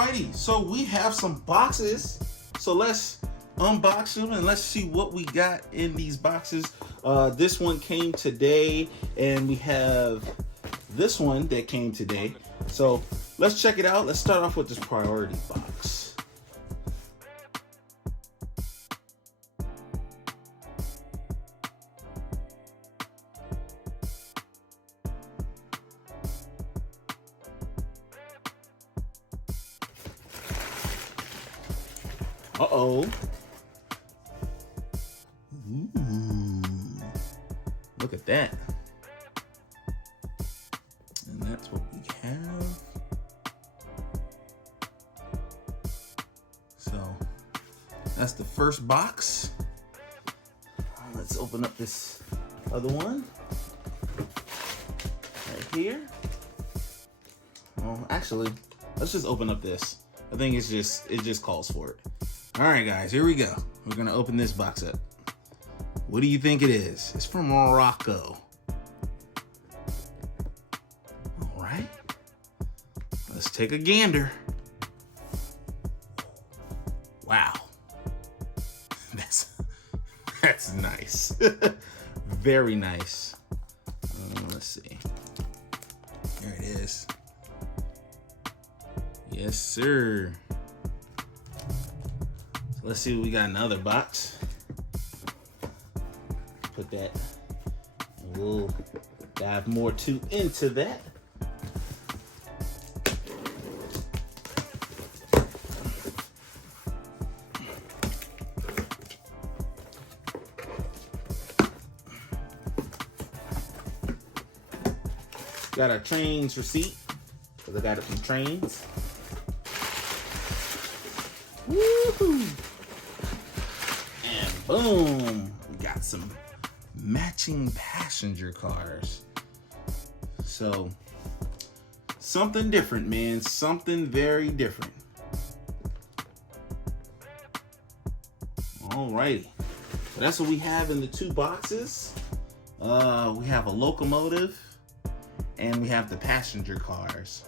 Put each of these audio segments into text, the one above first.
Alrighty, so we have some boxes. So let's unbox them and let's see what we got in these boxes. This one came today, and we have this one that came today. So let's check it out. Let's start off with this priority box. Uh-oh. Ooh. Look at that. And that's what we have. So that's the first box. Let's open up this other one right here. Well, actually, let's just open up this. I think it just calls for it. All right, guys, here we go. We're gonna open this box up. What do you think it is? It's from Roco. All right, let's take a gander. Wow, that's nice. Very nice. Let's see. There it is. Yes, sir. So let's see what we got in another box. Put that, and we'll dive more into that. Got our trains receipt, because I got it from Trains. Woohoo! And boom, we got some matching passenger cars. So something different, man. Something very different. Alrighty, so that's what we have in the two boxes. We have a locomotive and we have the passenger cars.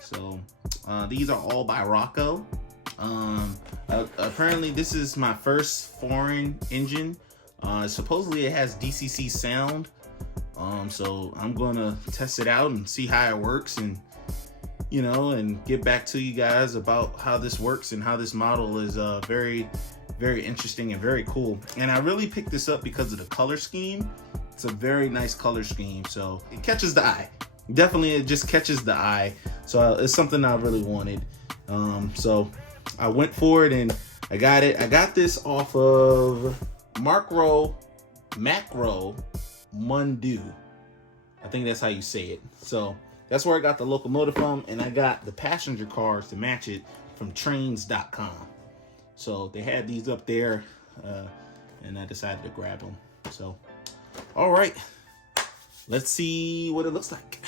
So these are all by Roco. Apparently this is my first foreign engine. Supposedly it has DCC sound. So I'm gonna test it out and see how it works, and and get back to you guys about how this works and how this model is very, very interesting and very cool. And I really picked this up because of the color scheme. It's a very nice color scheme, so it catches the eye. Definitely, it just catches the eye. So it's something I really wanted. So I went for it and I got it. I got this off of Macro Mundu. I think that's how you say it. So that's where I got the locomotive from, and I got the passenger cars to match it from trains.com. So they had these up there, and I decided to grab them. So, all right, let's see what it looks like.